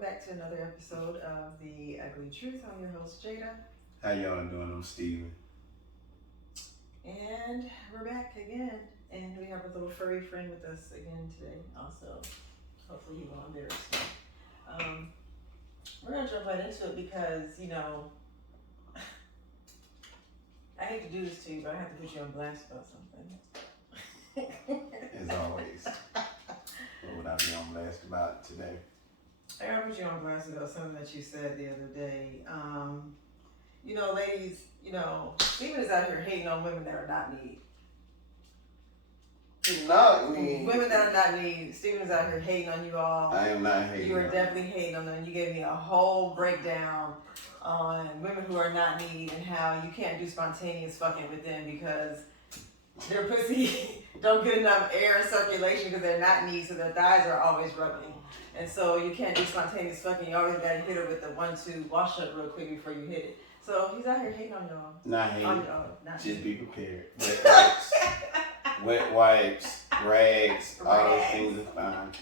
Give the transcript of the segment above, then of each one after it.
back to another episode of The Ugly Truth. I'm your host, Jada. How y'all doing? I'm Steven. And we're back again. And we have a little furry friend with us again today, also. Hopefully he won't embarrass me. We're going to jump right into it because, I hate to do this to you, but I have to put you on blast about something. As always. What would I be on blast about today? I gotta put you on blast about something that you said the other day. Ladies, Steven is out here hating on women that are not need. Not me. Women that are not need. Steven is out here hating on you all. I am not hating. You are definitely hating on them. You gave me a whole breakdown on women who are not need and how you can't do spontaneous fucking with them because their pussy don't get enough air and circulation because they're not need, so their thighs are always rubbing. And so you can't do spontaneous fucking. You always gotta hit her with the 1-2 wash up real quick before you hit it. So he's out here hating on y'all. Not hating. On y'all. Not Just hating. be prepared. Wet wipes, rags, all those things are fine.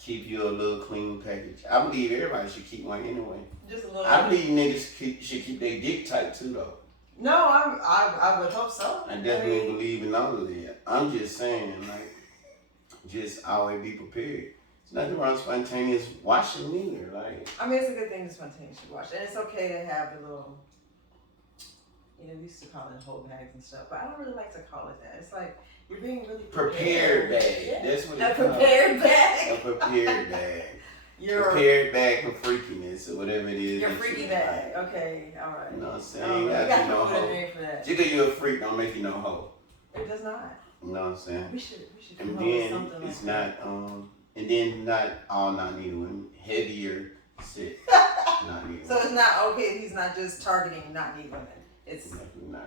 Keep you a little clean package. I believe everybody should keep one anyway. Just a little. I believe niggas should keep their dick tight too though. No, I would hope so. I definitely believe in all of that. I'm just saying, just always be prepared. There's nothing wrong with spontaneous washing either. It's a good thing to spontaneously wash. And it's okay to have the little, we used to call it whole bags and stuff, but I don't really like to call it that. It's like, you're being really prepared bag. Yeah. That's what it's called. A prepared bag. A prepared bag. Your prepared bag for freakiness or whatever it is. Your freaky bag. Okay, all right. You know what I'm saying? You got to no put a hoe. name for that. Just because you're a freak don't make you no hoe. It does not. You know what I'm saying? We should come and up with then something like it's that. and then not all not-needy women. Heavier set not-needy So it's not okay if he's not just targeting not-needy women. It's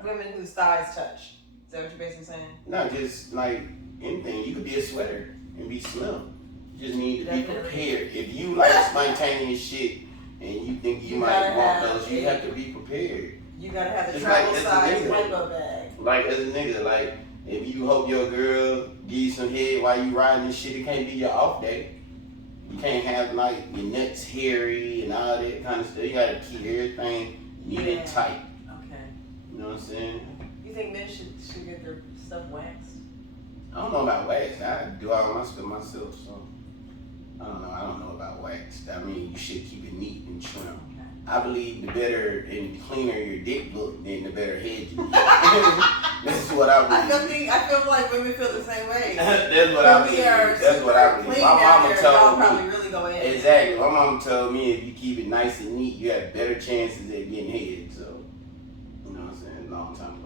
women whose thighs touch. Is that what you're basically saying? Not just like anything. You could be a sweater and be slim. You just need to be prepared. If you like spontaneous shit and you think you might want those, you have to be prepared. You gotta have the travel size wipe-up bag. Like as a nigga, like if you hope your girl give you some head while you riding this shit, it can't be your off day. You can't have like your nuts hairy and all that kind of stuff. You gotta keep everything neat and tight. Okay. You know what I'm saying? You think men should get their stuff waxed? I don't know about wax. I do all my stuff myself, so I don't know. I don't know about wax. I mean, you should keep it neat and trim. Okay. I believe the better and cleaner your dick look, then the better head you get. That's what I believe. I feel like women feel the same way. That's what I believe. That's what I believe. My mama told me. Probably really go in. Exactly. My mama told me if you keep it nice and neat, you have better chances at getting head. So, you know what I'm saying? A long time ago.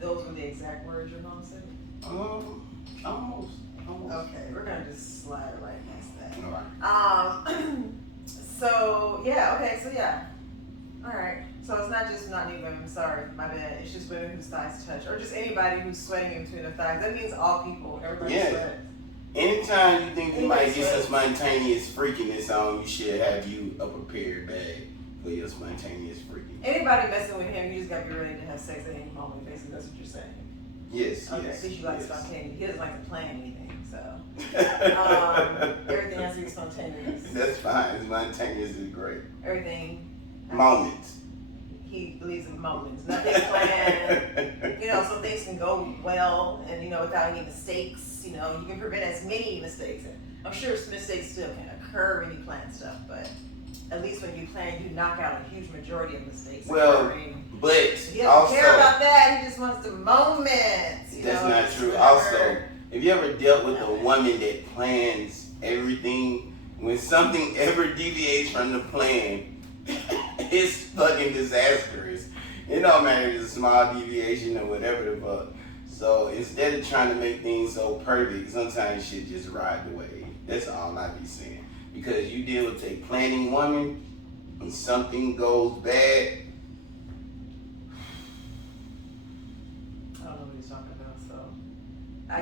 Those were the exact words your mom said? Almost. Okay, we're gonna just slide right past that. All right. All right. So it's not just not need women, sorry, my bad. It's just women whose thighs touch. Or just anybody who's sweating in between their thighs. That means all people. Everybody sweats. Anytime you think you might get some spontaneous freakiness on, you should have you a prepared bag for your spontaneous freakiness. Anybody messing with him, you just gotta be ready to have sex at any moment, basically. That's what you're saying. Yes, okay, yes. Because you like spontaneous. He doesn't like to plan anything, so. Everything has to be spontaneous. That's fine. Spontaneous is great. Everything. Moments. He believes in moments. Nothing planned. So things can go well and, without any mistakes. You can prevent as many mistakes. I'm sure mistakes still can occur when you plan stuff, but at least when you plan, you knock out a huge majority of mistakes. Occurring. But he doesn't care about that. He just wants the moments. That's not true. Also, if you ever dealt with a woman that plans everything, when something ever deviates from the plan, it's fucking disastrous. It don't matter if it's a small deviation or whatever the fuck. So instead of trying to make things so perfect, sometimes you should just ride the wave. That's all I be saying. Because you deal with a planning woman and something goes bad. I don't know what he's talking about, so.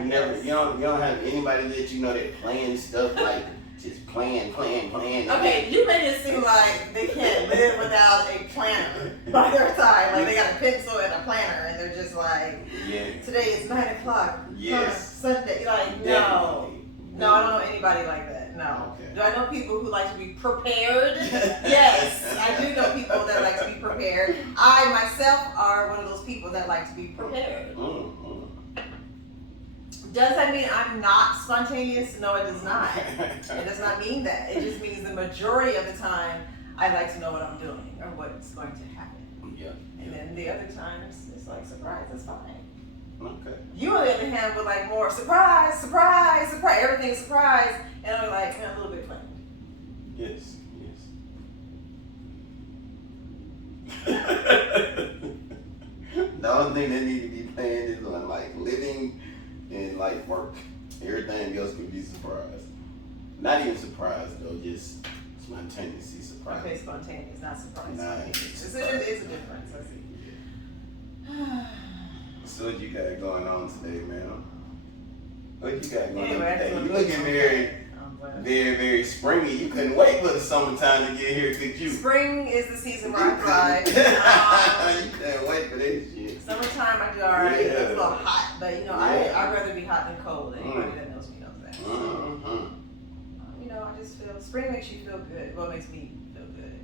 You don't have anybody that that plan stuff like just plan. Okay, you made it seem like they can't live without a planner by their side. Like they got a pencil and a planner, and they're just like, today is 9 o'clock. Yes. Sunday. Like, no. No, I don't know anybody like that. No. Okay. Do I know people who like to be prepared? Yes, I do know people that like to be prepared. I myself are one of those people that like to be prepared. Does that mean I'm not spontaneous? No, it does not. It does not mean that. It just means the majority of the time I like to know what I'm doing or what's going to happen. Yeah. And then the other times it's like surprise, it's fine. Okay. You on the other hand would like more surprise, surprise, surprise, everything's surprise, and I'm like a little bit planned. Yes, yes. The only thing that need to be planned is on like living and like work. Everything else can be surprised. Not even surprised though, just spontaneous surprise. Okay, spontaneous, not surprise. Nah, It's a difference, I see. So what you got going on today, man? What you got going Anyway, on today? You looking very, very springy. You couldn't wait for the summertime to get here, could you? Spring is the season where I thrive. You couldn't wait for this shit. Summertime I do alright. Yeah. It's a little hot, but you know, Yeah. I'd rather be hot than cold. Anybody that knows me knows that. Mm-hmm. You know, I just feel spring makes you feel good. Well, it makes me feel good.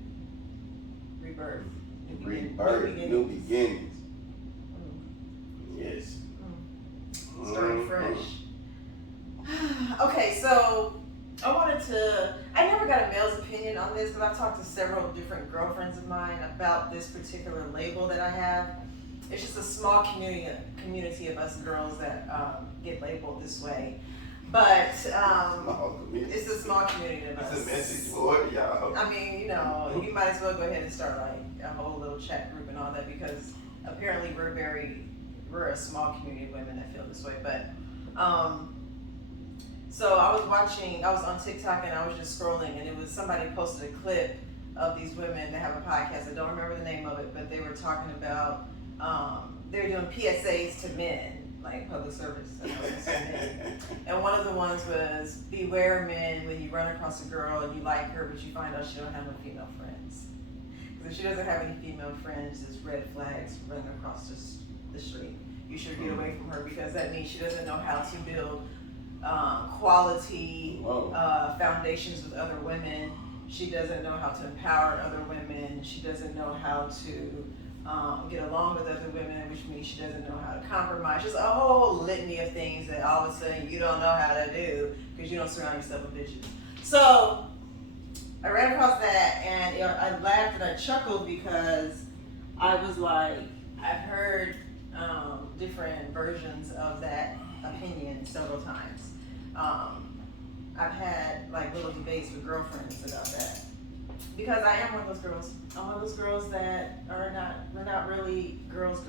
Rebirth. New beginnings. Yes. Starting fresh. Okay, so I never got a male's opinion on this because I've talked to several different girlfriends of mine about this particular label that I have. It's just a small community of us girls that get labeled this way. But it's a small community of us. It's a message board, y'all. I mean, you know, you might as well go ahead and start like a whole little chat group and all that because apparently we're a small community of women that feel this way. But so I was on TikTok and I was just scrolling and it was somebody posted a clip of these women that have a podcast. I don't remember the name of it, but they were talking about they were doing PSAs to men, like public service announcements to men. And one of the ones was beware men when you run across a girl and you like her, but you find out she don't have no female friends. Because if she doesn't have any female friends, there's red flags running across the street. You should get away from her because that means she doesn't know how to build quality foundations with other women. She doesn't know how to empower other women. She doesn't know how to get along with other women, which means she doesn't know how to compromise. Just a whole litany of things that all of a sudden you don't know how to do because you don't surround yourself with bitches. So I ran across that and I laughed and I chuckled because I was like, I've heard different versions of that opinion several times. I've had like little debates with girlfriends about that because I am one of those girls. I'm one of those girls that we're not really girls.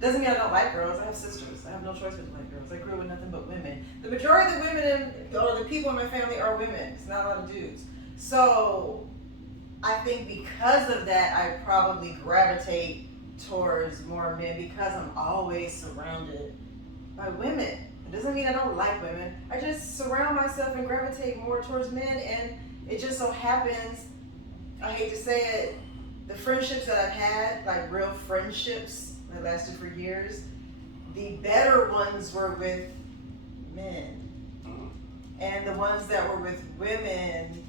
Doesn't mean I don't like girls. I have sisters. I have no choice but to like girls. I grew up with nothing but women. The majority of the women or the people in my family are women. It's not a lot of dudes. So I think because of that, I probably gravitate towards more men because I'm always surrounded by women. It doesn't mean I don't like women. I just surround myself and gravitate more towards men, and it just so happens, I hate to say it, the friendships that I've had, like real friendships that lasted for years, the better ones were with men. And the ones that were with women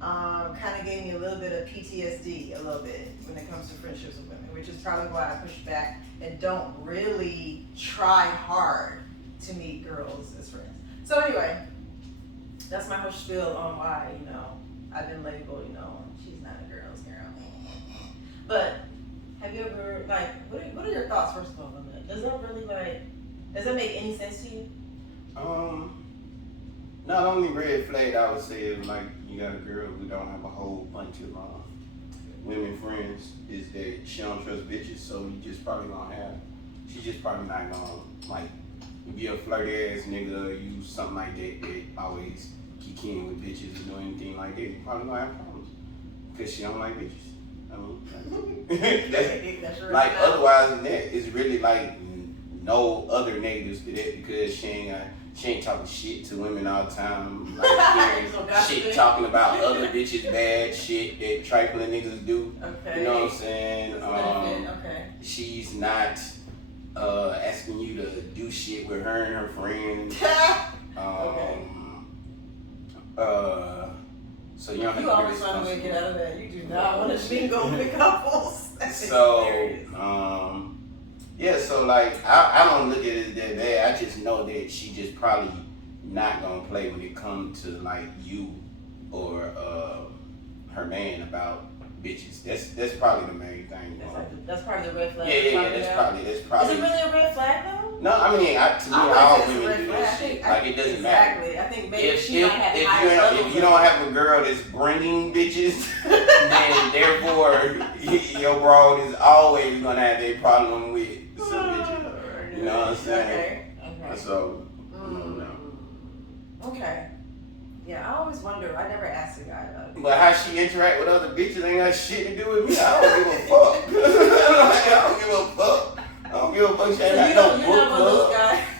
kind of gave me a little bit of PTSD, a little bit, when it comes to friendships with women, which is probably why I push back and don't really try hard to meet girls as friends. So anyway, that's my whole spiel on why, you know, I've been labeled, you know, she's not a girl's girl. But have you ever, like, what are your thoughts, first of all, on that? Does that make any sense to you? Not only red flag, I would say, if like you got a girl who don't have a whole bunch of women friends, is that she don't trust bitches, so she's just probably not gonna like be a flirty ass nigga or use something like that always kick in with bitches or do anything like that. You probably gonna have problems because she don't like bitches. I mean, that's like otherwise than that, it's really like no other negatives to that because she ain't talking shit to women all the time. Like shit talking about other bitches bad shit that trifling niggas do. Okay. You know what I'm saying? Okay. She's not asking you to do shit with her and her friends. Okay. So you don't have You to always be find a way to get out of that. You do not want to responsible. mingle with couples. So, yeah, so like I don't look at it that bad. I just know that she just probably not gonna play when it comes to like you or her man about bitches. That's probably the main thing. That's part of the red flag. Yeah. That's probably. Is it really a red flag though? No, I mean, to me, all women do that shit. Like it doesn't matter. Exactly. I think maybe she might have higher levels. If you don't have a girl that's bringing bitches, then therefore your broad is always gonna have a problem with some bitches. You know what I'm saying? Okay. So, okay. Yeah, I always wonder. I never asked a guy about it. But how she interact with other bitches ain't got shit to do with me. I don't give a fuck. I don't give a fuck. I don't give a fuck. She ain't got no book club.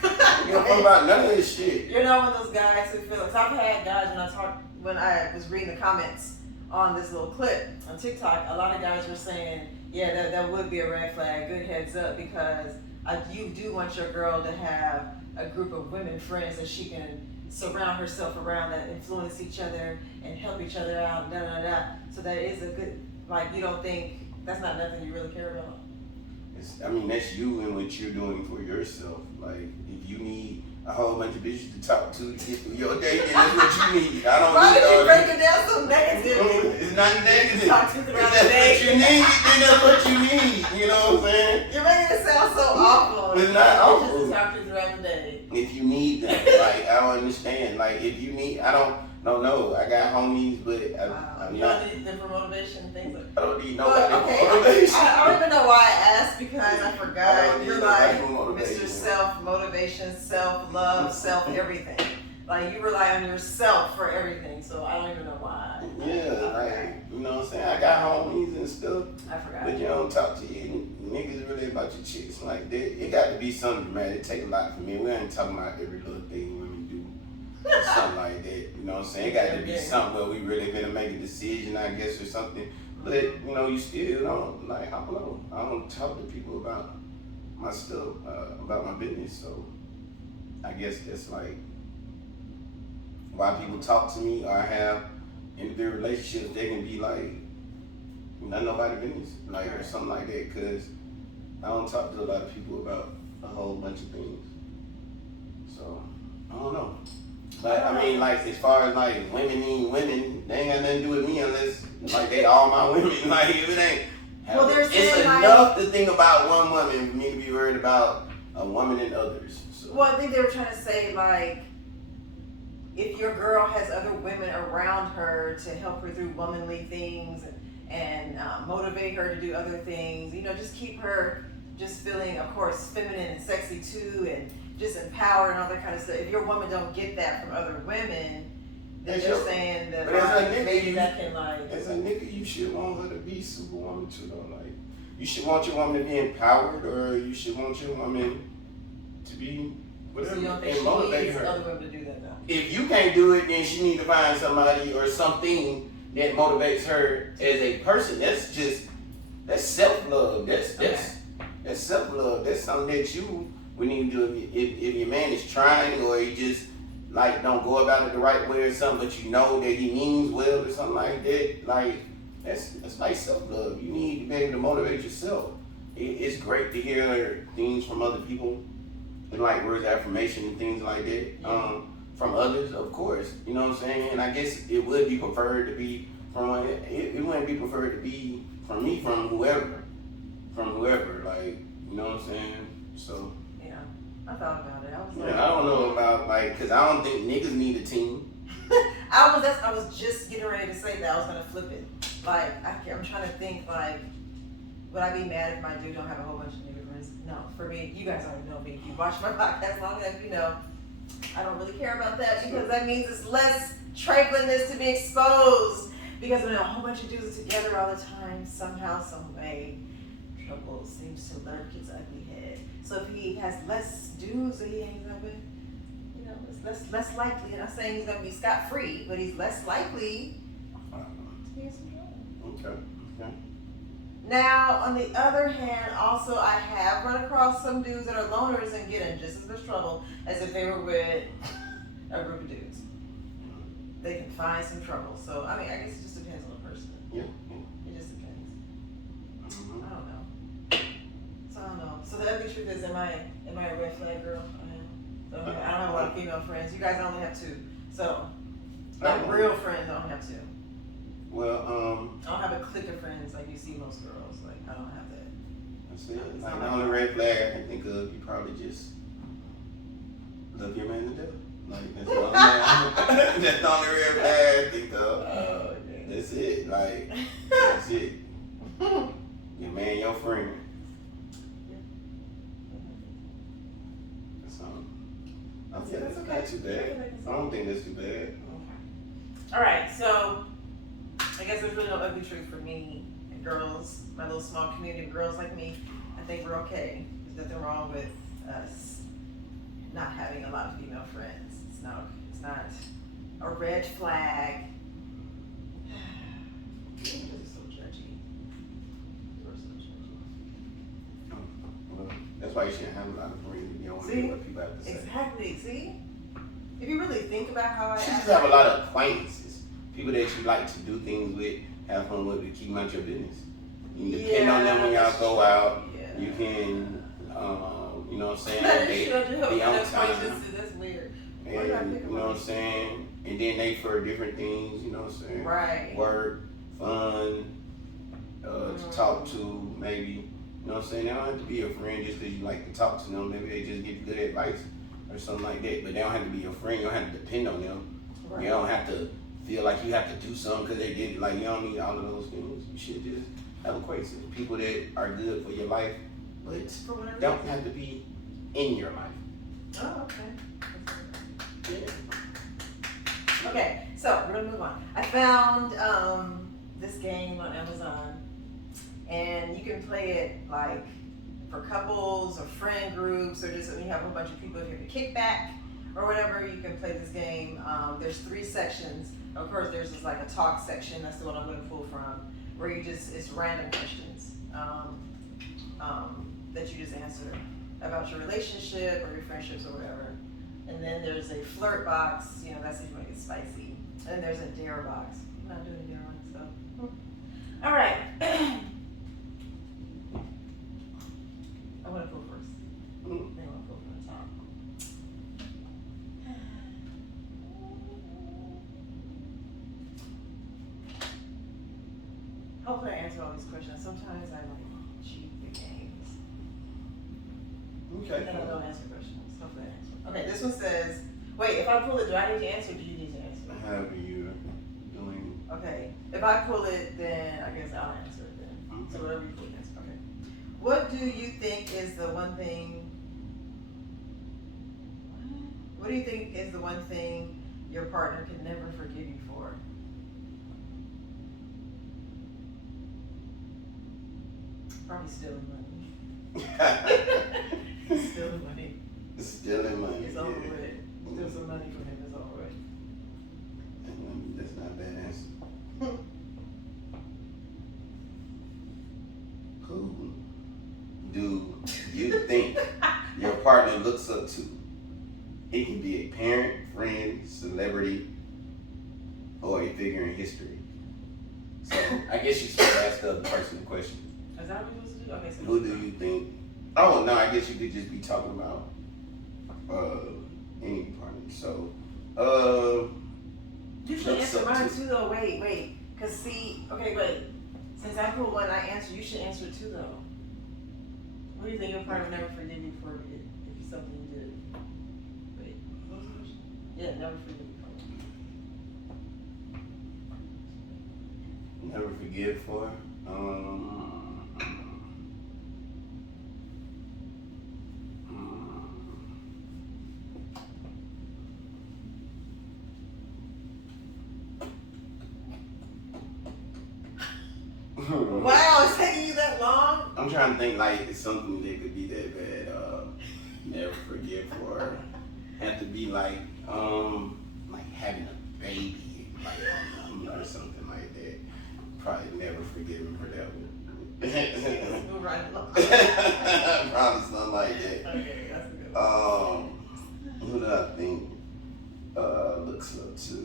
I don't give a fuck about none of this shit. You're not one of those guys who feel. Cause I've had guys when I was reading the comments on this little clip on TikTok. A lot of guys were saying, yeah, that would be a red flag. Good heads up, because you do want your girl to have a group of women friends that she can surround herself around, that influence each other and help each other out, So that is a good, like, you don't think that's not nothing you really care about? That's you and what you're doing for yourself. Like, if you need a whole bunch of bitches to talk to get through your day, then that's what you need. I don't Why need did you break it down so negative? It's not negative. Talk to If that's what you need, then that's what you need. You know what I'm saying? You're making it sound so awful. It's not awful. Just talk to throughout the day. If you need them, like, I don't understand. Like, if you need, I don't know. I got homies, but I'm you not. don't need them for motivation, things like I don't need nobody okay, for motivation. I don't even know why I asked, because I forgot. You're like motivation. Mr. Self-motivation, self-love, self-everything. Like, you rely on yourself for everything, so I don't even know why. Yeah, like, you know what I'm saying? I got homies and stuff. I forgot. But you don't talk to you niggas really about your chicks like that. It got to be something dramatic. It take a lot for me. We ain't talking about every little thing women do. Or something like that. You know what I'm saying? It got to be something where we really gonna make a decision, I guess, or something. But, you know, you still don't, like, I don't know. I don't talk to people about my stuff, about my business. So I guess that's like why people talk to me or have individual relationships. They can be like, not nobody business, like, or something like that, because I don't talk to a lot of people about a whole bunch of things. So I don't know. But I mean, like, as far as like women need women, they ain't got nothing to do with me unless like they all my women. Like, if it ain't, it's enough to think about one woman for me to be worried about a woman and others. So. Well, I think they were trying to say, like, if your girl has other women around her to help her through womanly things and motivate her to do other things, you know, just keep her just feeling, of course, feminine and sexy too, and just empowered and all that kind of stuff. If your woman don't get that from other women, then they're saying that maybe that can, like... As a nigga, you should want her to be superwoman too, though. Like, you should want your woman to be empowered, or you should want your woman to be whatever, so you don't think and motivate she needs her. other women to do that now? If you can't do it, then she need to find somebody or something that motivates her as a person. That's self-love. That's self-love. That's something that you would need to do if your man is trying, or he just like don't go about it the right way or something, but you know that he means well or something like that. Like, that's like self-love. You need to be able to motivate yourself. It's great to hear things from other people and like words of affirmation and things like that. From others, of course, you know what I'm saying? And I guess it would be preferred to be from, it wouldn't be preferred to be from me, from whoever, like, you know what I'm saying? So. Yeah, I thought about it. I was like, yeah, I don't know about, like, because I don't think niggas need a team. I was just getting ready to say that. I was going to flip it. Like, I'm trying to think, like, would I be mad if my dude don't have a whole bunch of nigga friends? No, for me, you guys already know me. If you watch my podcast long enough, you know, I don't really care about that, because that means it's less triflingness to be exposed. Because when a whole bunch of dudes are together all the time, somehow, some way, trouble seems to lurk its ugly head. So if he has less dudes that he hangs out with, you know, it's less likely. And I'm saying he's gonna be scot-free, but he's less likely to be in some trouble. Okay. Now, on the other hand, also I have run across some dudes that are loners and get in just as much trouble as if they were with a group of dudes. they can find some trouble. So I mean, I guess it just depends on the person. Yeah. It just depends. Mm-hmm. I don't know. So I don't know. So the ugly truth is, am I a red flag girl? I am. So I don't have a lot of female friends. You guys only have 2. So like real friends, I don't have 2. Well, I don't have a clique of friends like you see most girls. Like I don't have that. that's it. Like the only red flag I can think of, you probably just love your man to death. Like that's the only that's the only red flag I think of. Oh, okay. That's it. Like that's it. Your man, your friend. That's all. That's That's okay. not too bad. I don't think that's too bad. All right, so I guess there's really no ugly truth for me and girls, my little small community of girls like me. I think we're okay. There's nothing wrong with us not having a lot of female friends. It's not a red flag. You're so judgy. You're so judgy. Well, that's why you shouldn't have a lot of friends. You don't want to See? hear what people have to say. Exactly. See? If you really think about how I You should act, just have a lot of acquaintances. People that you like to do things with, have fun with, to keep them out your business. You can depend on them when y'all go out. Yeah. You can, you know what I'm saying? That They is true. be on That's time. That's weird. And, you know what I'm saying? And then they for different things, you know what I'm saying? Right. Work, fun, to talk to, maybe. You know what I'm saying? They don't have to be your friend just because you like to talk to them. Maybe they just give you good advice or something like that. But they don't have to be your friend. You don't have to depend on them. Right. You don't have to feel like you have to do something because they did. Like, you don't need all of those things. You should just have acquaintances. People that are good for your life, but don't have to be in your life. Oh, okay. Okay, so we're gonna move on. I found this game on Amazon, and you can play it like for couples or friend groups, or just when you have a bunch of people here to kick back or whatever. You can play this game. There's 3 sections. Of course, there's just like a talk section. That's the one I'm gonna pull from, where it's random questions that you just answer about your relationship or your friendships or whatever. And then there's a flirt box, that's if you want to get spicy. And then there's a dare box. I'm not doing a dare one, so. All right. I want to go first. Then I want to go from the top. Hopefully I answer all these questions. Sometimes I cheat the games. Okay. And I don't answer questions. Hopefully I answer. Okay, this one says, wait, if I pull it, do I need to answer or do you need to answer? However you're doing. Okay, if I pull it, then I guess I'll answer it then. Okay. So whatever you pull, answer. Okay. What do you think is the one thing, what do you think is the one thing your partner can never forgive you for? Probably stealing money. Stealing money. Stealing money. It's over with. Steal some money from him, it's over with. That's not a bad answer. Who do you think your partner looks up to? It can be a parent, friend, celebrity, or a figure in history. So I guess you're supposed to ask the other person the question. Is that what you're supposed to do? Okay, so Who do you think? Oh no, I guess you could just be talking about any partner. So you should looks answer up mine to- too though, wait. Cause see, okay, wait. Since I pulled one, I answer, you should answer it too though. What do you think your partner will never forgive you for if it's something you did? Wait, what was the question? Yeah, never forgive you for. never forgive for. Wow, it's taking you that long? I'm trying to think like it's something that could be that bad. Never forgive for. Have to be like having a baby, or something like that. Probably never forgive him for that one. Let's move right along. Probably something like that. Okay, that's a good one. Who do I think looks up to?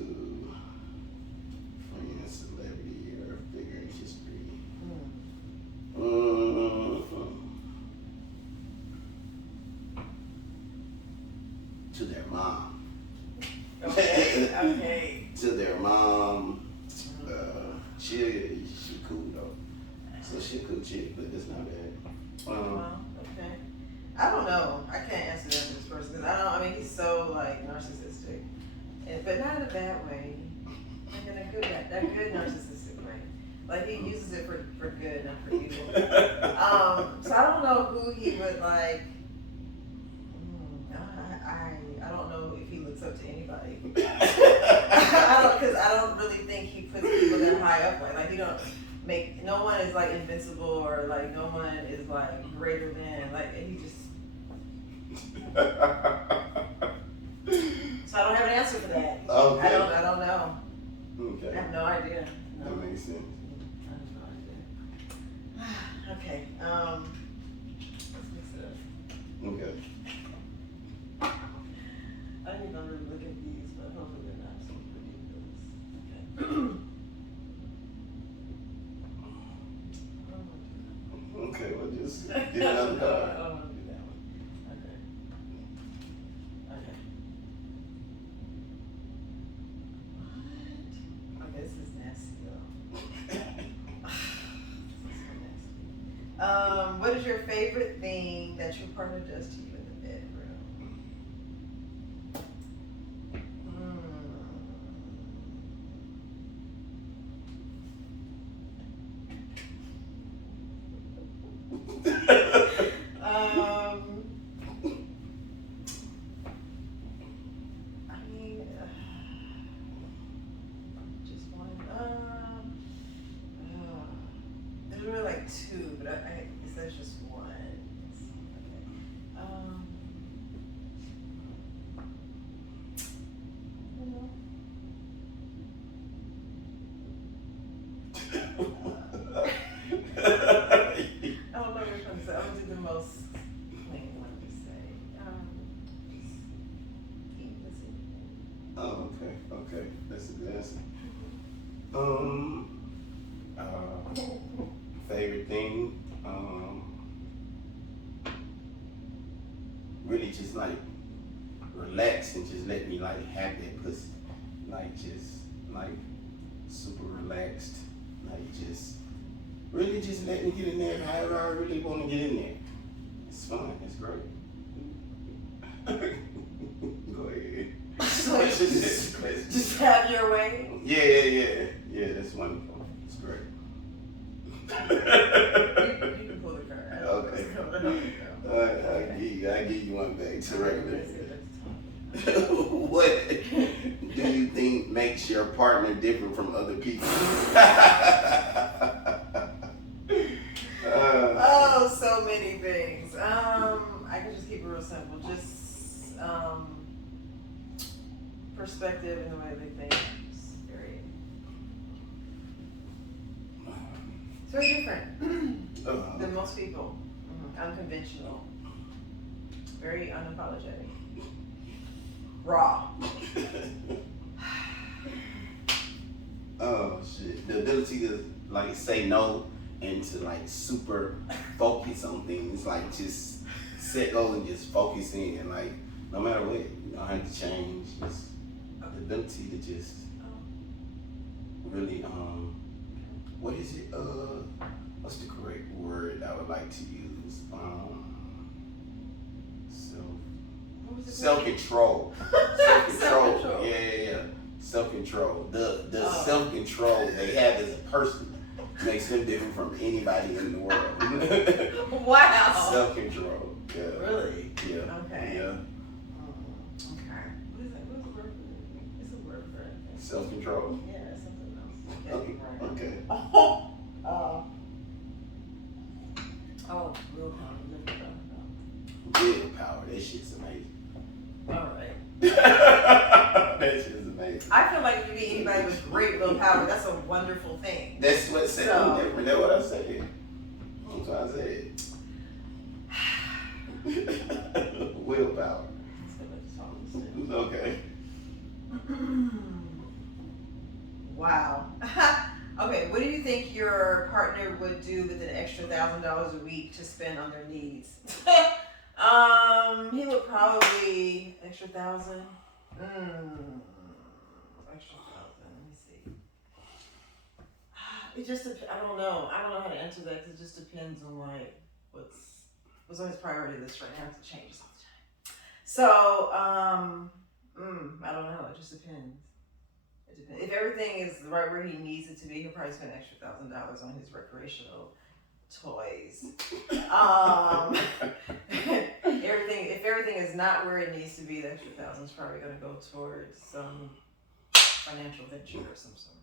Okay. To their mom. She cool though. So she a cool chick, but it's not bad. Okay. I don't know. I can't answer that for this person because I don't. I mean, he's so like narcissistic, but not in a bad way. Like in a good narcissistic way. Like he uses it for good, not for evil. So I don't know who he would like. I don't know if he looks up to anybody. Because I don't really think he puts people that high up. Like he don't make, no one is like invincible or like no one is like greater than, like, and he just. So I don't have an answer for that. Okay. I don't know. Okay. I have no idea. No. That makes sense. I have no idea. Okay. Let's mix it up. Okay. I didn't even really look at these, but hopefully they're not so ridiculous. Okay. Okay, well just get another card. I don't want to do that one. Okay. What? Okay, this is nasty though. This is so nasty. What is your favorite thing that your partner does to you in the bedroom? I mean, just one. There's really like two, but I guess there's just one. Okay. I don't know which one to say. I'm gonna do the most plain one to say. Just keep listening. Oh, okay, okay. That's a good answer. Favorite thing, really just like relax and just let me like have that pussy. Like just like super relaxed. Like just really just let me get in there however I really want to get in there. It's fun, it's great. Go ahead. So just have your way. Yeah, that's wonderful. It's great. You can pull the card. Okay. I give you one back to regular. What do you think makes your partner different from other people? Oh, so many things. I can just keep it real simple. Just perspective and the way they think. It's very different than most people. Unconventional. Very unapologetic. Raw. Oh shit. The ability to like say no and to like super focus on things, like just set goals and just focus in, and like no matter what, you don't have to change. Just the ability to just really what is it? What's the correct word I would like to use? Self-control. Self-control. Yeah. Self-control. The self-control they have as a person makes them different from anybody in the world. Wow. Self-control. Yeah. Really? Yeah. Okay. Yeah. Okay. What is that? What's the word for it? It's a word for it. Self-control. Yeah, that's something else. Okay. Willpower. Willpower. That shit's amazing. All right. That shit is amazing. I feel like if you meet anybody with great willpower, that's a wonderful thing. That's what said. That's what I said. That's what I said. Willpower. Okay. Wow. Okay, what do you think your partner would do with an extra $1,000 a week to spend on their needs? He would probably extra 1,000. extra 1,000. Let me see. It just I don't know. I don't know how to answer that because it just depends on like what's on his priority list right now. It changes all the time. So I don't know. It just depends. It depends. If everything is right where he needs it to be, he'll probably spend an extra $1,000 on his recreational toys. If everything is not where it needs to be, the extra 1,000 is probably going to go towards some financial venture or some sort.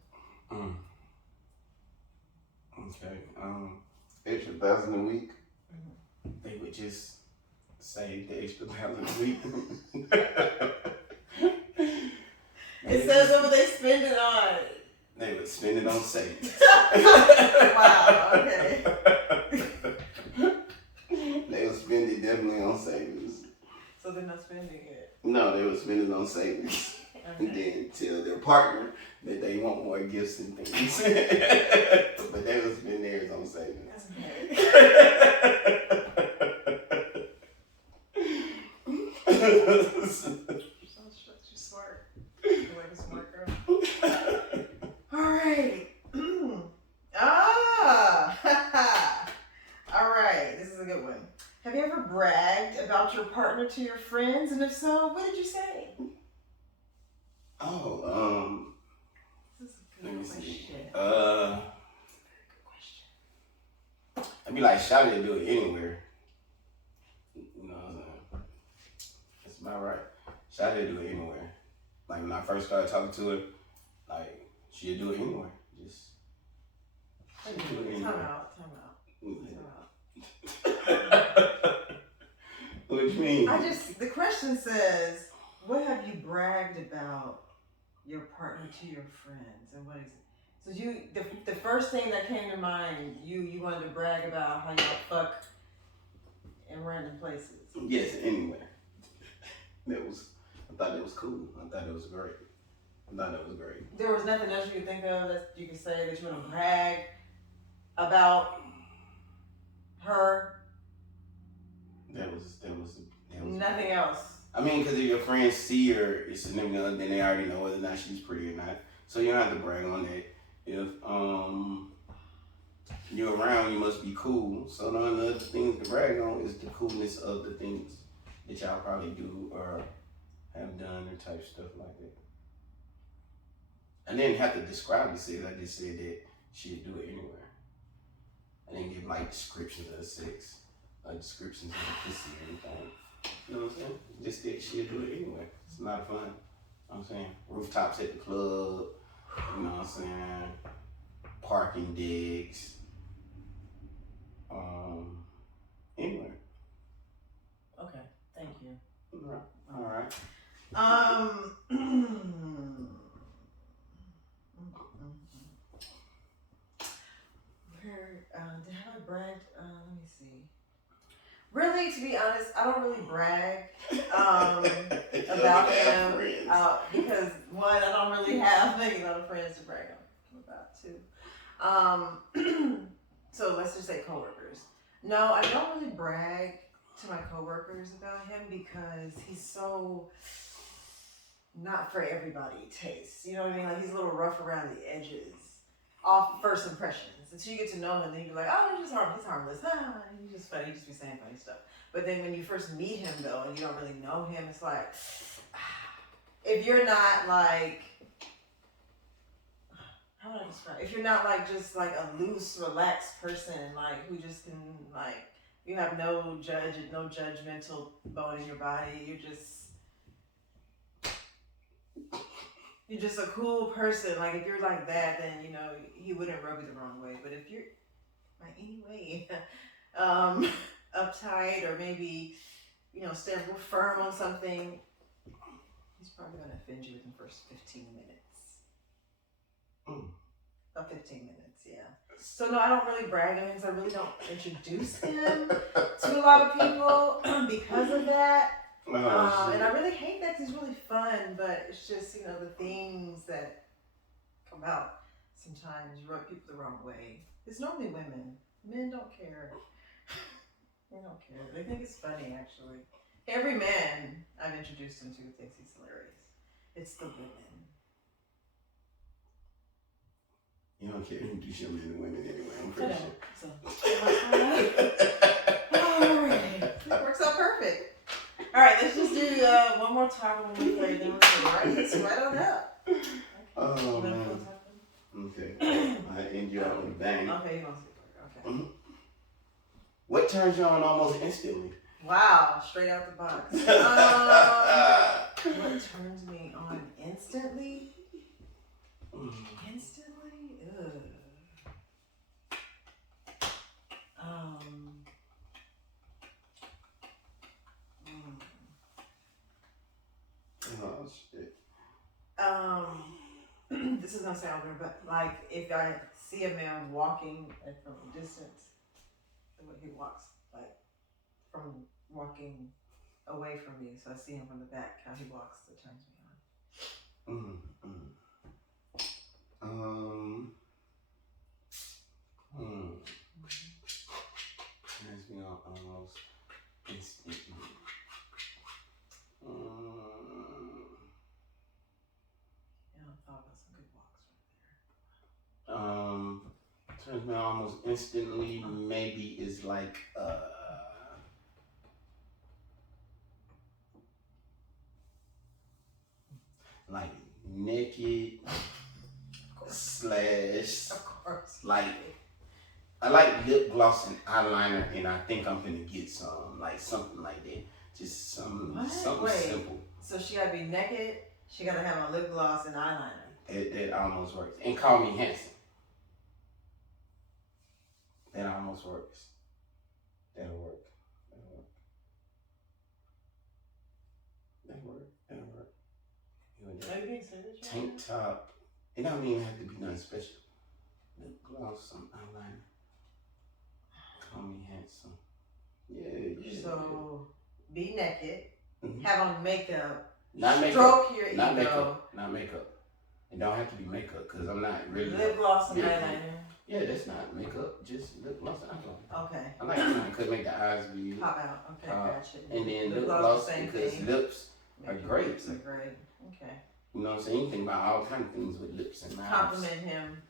Okay. Extra 1,000 a week. They would just save the extra 1,000 a week. It says what would they spend it on? They would spend it on savings. Wow, okay. They would spend it definitely on savings. So they're not spending it? No, they would spend it on savings. Okay. And then tell their partner that they want more gifts and things. But they would spend theirs on savings. Okay. She's smart. You're like a smart girl. Alright. Alright, this is a good one. Have you ever bragged about your partner to your friends? And if so, what did you say? Oh, this is a good question. Very good question. I'd be like, shout to do it anywhere. You know what I'm saying? That's about right. Shout to do it anywhere. Like when I first started talking to her, like she'd do it anywhere. Just do it anywhere. Time out. What do you mean? The question says, what have you bragged about your partner to your friends, and what is it? So the first thing that came to mind, you wanted to brag about how y'all fuck in random places. Yes, anywhere. I thought it was cool. I thought it was great. There was nothing else you could think of that you could say that you want to brag about her? There was nothing else. I mean, because if your friends see her, it's significant other, then they already know whether or not she's pretty or not. So you don't have to brag on that. If you're around, you must be cool. So none of the other things to brag on is the coolness of the things that y'all probably do or have done or type stuff like that. I didn't have to describe the sex. I just said that she'd do it anywhere. I didn't give like descriptions of the sex, descriptions of the pussy or anything. You know what I'm saying? Just that she'll do it anyway. It's a lot of fun. You know what I'm saying? Rooftops at the club, you know what I'm saying? Parking decks. Anywhere. Okay, thank you. All right. Have I bragged? Let me see. Really, to be honest, I don't really brag about him because one, I don't really have a lot of friends to brag about. Two, so let's just say coworkers. No, I don't really brag to my coworkers about him because he's so not for everybody taste. You know what I mean? Like he's a little rough around the edges. Off first impressions. Until you get to know him and then you're like, oh, he's harmless. He's just funny. He just be saying funny stuff. But then when you first meet him though and you don't really know him, it's like, if you're not like, how would I describe it? If you're not like just like a loose, relaxed person, like who just can like, you have no judgmental bone in your body. You're just a cool person. Like if you're like that, then you know he wouldn't rub you the wrong way. But if you're like anyway, uptight or maybe stand real firm on something, he's probably gonna offend you within the first 15 minutes. About 15 minutes, yeah. So no, I don't really brag on him because I really don't introduce him to a lot of people because of that. And I really hate that because he's really fun, but it's just, the things that come out sometimes rub people the wrong way. It's normally women. Men don't care. They don't care. They think it's funny, actually. Every man I've introduced him to thinks he's hilarious. It's the women. don't care who do show me the women anyway. I'm pretty sure. So, alright. Works out perfect. Alright, let's just do one more time when we play them. Let's right on up. Okay. Oh, man. Okay. I end you out with a bang. Okay, you want to see. Okay. Mm-hmm. What turns you on almost instantly? Wow, straight out the box. What turns me on instantly? Instantly? Ugh. Oh shit. This is gonna sound weird, but like if I see a man walking from a distance, the way he walks, like from walking away from me, so I see him from the back, how he walks, that turns me on. Turns me on almost instantly. Yeah, I thought about some good walks right there. Turns me on almost instantly. Maybe is like naked slash Of course. like I like lip gloss and eyeliner, and I think I'm gonna get some like something like that. Just something simple. So she gotta be naked. She gotta have on lip gloss and eyeliner. That almost works. And call me handsome. That almost works. That'll work. Are you being serious? Tank top. It don't even have to be nothing special. Lip gloss, some eyeliner. Call me handsome. Yeah. So be naked. Mm-hmm. Have on makeup. Not makeup. Stroke your ego. Not makeup. It don't have to be makeup because I'm not really. Lip gloss and eyeliner. Yeah, that's not makeup. Just lip gloss and eyeliner. Okay. I like it because make the eyes be pop out. Okay, gotcha. And then lip gloss because lips are great. Lips are great. Okay. You know what I'm saying? You think about all kinds of things with lips and eyes. Compliment him,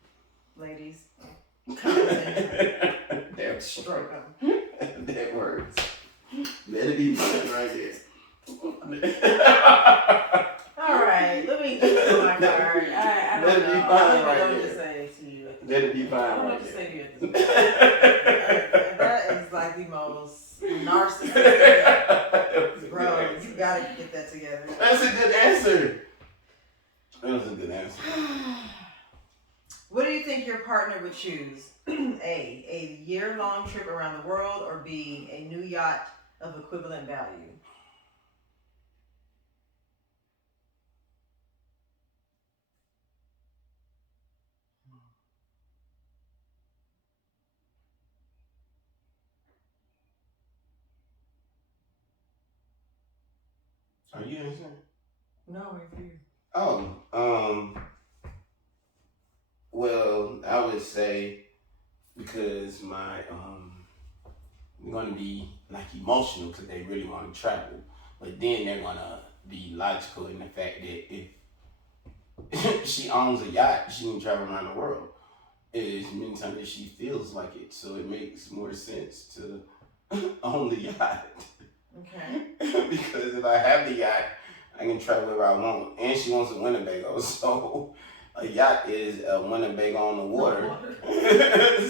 ladies. Compliment him. That stroke him. That works. Let it be fun right here. All right, let me get to my card. I don't know. I don't know what to say to you. Let it be fine. I don't know what to say to you at this point. That is like the most narcissistic. Bro, you gotta get that together. That's a good answer. That was a good answer. What do you think your partner would choose? A year-long trip around the world, or B, a new yacht of equivalent value? Are you answering? No, right here. Oh, well, I would say because we're gonna be like emotional because they really want to travel, but then they're gonna be logical in the fact that if she owns a yacht, she can travel around the world. As many times as she feels like it, so it makes more sense to own the yacht. Okay. Because if I have the yacht, I can travel wherever I want. And she wants a Winnebago, so a yacht is a Winnebago on the water.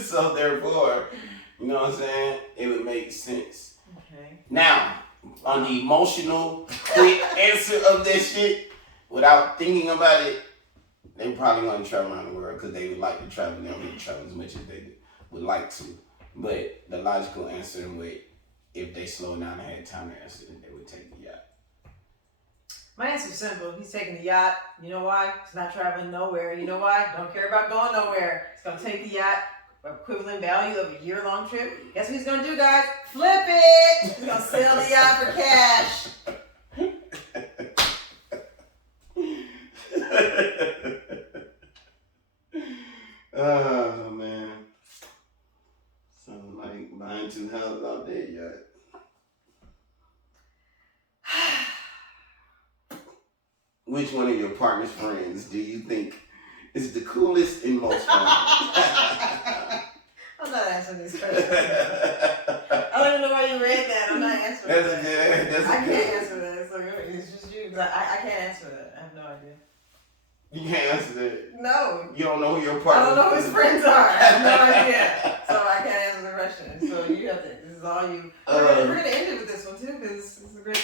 So therefore, you know what I'm saying? It would make sense. Okay. Now, on the emotional, quick answer of that shit, without thinking about it, they probably want to travel around the world because they would like to travel. They don't get to travel as much as they would like to. But the logical answer would, if they slow down and had time to answer it, they would take the yacht. My answer's simple. He's taking the yacht. You know why? He's not traveling nowhere. You know why? Don't care about going nowhere. He's going to take the yacht, equivalent value of a year-long trip. Guess what he's going to do, guys? Flip it! He's going to sell the yacht for cash. Oh, man. Sounds like buying 2 houses out there, yacht. Which one of your partner's friends do you think is the coolest and most fun? I'm not answering these questions. I don't even know why you read that. I'm not answering That's that. a good. That's I a can't good. answer that. So it's just you. I can't answer that. I have no idea. You can't answer that. No. You don't know who your I partner. don't know who his friends are. I have no idea. So I can't answer the question. So you have to. This is all you. We're gonna end it with this one too because it's a great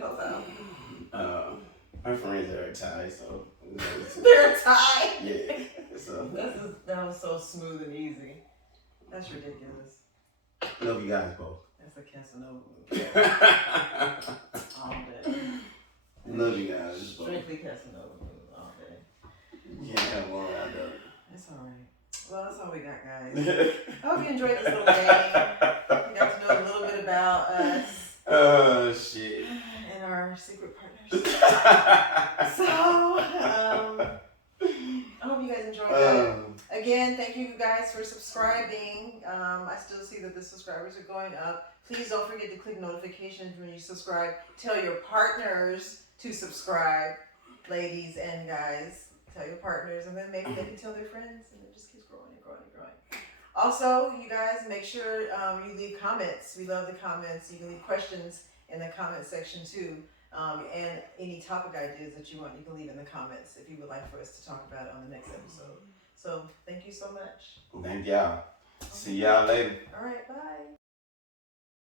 profile. My friends are Thai, so. They're Thai. Yeah. So. That was so smooth and easy. That's ridiculous. Love you guys both. That's a Casanova movie. All day. Love you guys. Strictly Casanova movie all day. You can't have one without the other. That's alright. Well, that's all we got, guys. I hope you enjoyed this little game. You got to know a little bit about us. Oh, shit. And our secret partners. So, I hope you guys enjoyed that. Again, thank you guys for subscribing. I still see that the subscribers are going up. Please don't forget to click notifications when you subscribe. Tell your partners to subscribe, ladies and guys. Tell your partners, and then maybe they can tell their friends, and it just keeps growing and growing and growing. Also, you guys, make sure you leave comments. We love the comments. You can leave questions in the comment section too. And any topic ideas that you want, you can leave in the comments if you would like for us to talk about it on the next episode. So, thank you so much. Thank y'all. See y'all later. All right, bye.